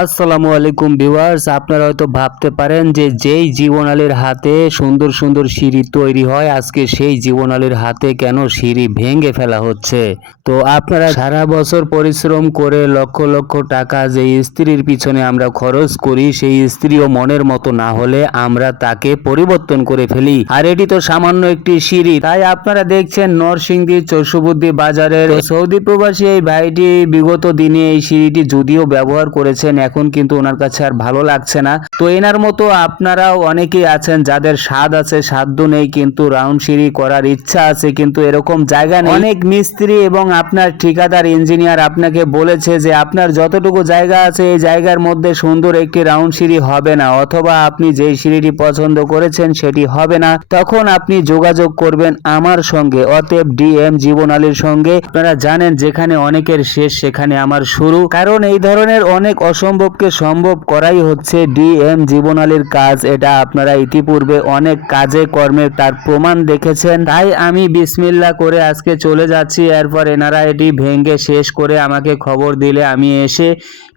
আসসালামু আলাইকুম ভিউয়ার্স, আপনারা হয়তো ভাবতে পারেন যে যেই জীবনালীর হাতে সুন্দর সুন্দর সিঁড়ি তৈরি হয়, আজকে সেই জীবনালীর হাতে কেন সিঁড়ি ভেঙে ফেলা হচ্ছে। তো আপনারা সারা বছর পরিশ্রম করে লক্ষ লক্ষ টাকা যে স্ত্রীর পিছনে আমরা খরচ করি, সেই স্ত্রীও মনের মতো না হলে আমরা তাকে পরিবর্তন করে ফেলি। আর এটি তো সামান্য একটি সিঁড়ি। তাই আপনারা দেখছেন নরসিংদী চরসুবুদ্ধি বাজারের সৌদি প্রবাসী এই ভাইটি বিগত দিনে এই সিঁড়িটি যদিও ব্যবহার করেছেন, এখন কিন্তু ওনার কাছে আর ভালো লাগছে না। তো এনার মতো আপনারাও অনেকেই আছেন যাদের স্বাদ আছে, সাধ্য নেই, কিন্তু রাউন্ড সিঁড়ি করার ইচ্ছা আছে, কিন্তু এরকম জায়গা নেই। অনেক মিস্ত্রি এবং আপনার ঠিকাদার ইঞ্জিনিয়ার আপনাকে বলেছে যে আপনার যতটুকু জায়গা আছে এই জায়গার মধ্যে সুন্দর একটি রাউন্ড সিঁড়ি হবে না, অথবা আপনি যেই সিঁড়িটি পছন্দ করেছেন সেটি হবে না। তখন আপনি যোগাযোগ করবেন আমার সঙ্গে, অতএব ডিএম জীবনালীর সঙ্গে। আপনারা জানেন যেখানে অনেকের শেষ সেখানে আমার শুরু, কারণ এই ধরনের অনেক অসম্ভবকে সম্ভব করাই হচ্ছে ডিএম জীবনালীর কাজ। এটা আপনারা ইতিপূর্বে অনেক কাজে কর্মে তার প্রমাণ দেখেছেন। তাই আমি বিসমিল্লাহ করে আজকে চলে যাচ্ছি। এরপর এনারা এটি ভেঙে শেষ করে আমাকে খবর দিলে আমি এসে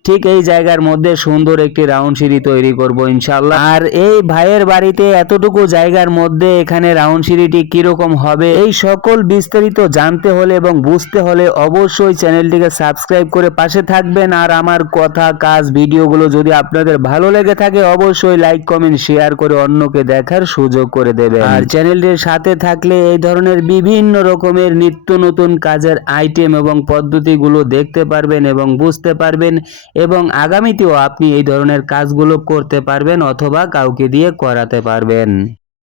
ঠিক এই জায়গার মধ্যে সুন্দর একটি রাউন্ড সিঁড়ি তৈরি করব ইনশাআল্লাহ। আর এই ভাইয়ের বাড়িতে এতটুকু জায়গার মধ্যে এখানে রাউন্ড সিঁড়িটি কিরকম হবে, এই সকল বিস্তারিত জানতে হলে এবং বুঝতে হলে অবশ্যই চ্যানেলটিকে সাবস্ক্রাইব করে পাশে থাকবেন। আর আমার কথা কাজ ভিডিওগুলো যদি আপনাদের ভালো লেগে থাকে অবশ্যই লাইক কমেন্ট শেয়ার করে অন্যকে দেখার সুযোগ করে দেবেন। আর চ্যানেলটির সাথে থাকলে এই ধরনের বিভিন্ন রকমের নিত্য নতুন কাজের আইটেম এবং পদ্ধতিগুলো দেখতে পারবেন এবং বুঝতে পারবেন, এবং আগামীতেও আপনি এই ধরনের কাজগুলো করতে পারবেন অথবা কাউকে দিয়ে করাতে পারবেন।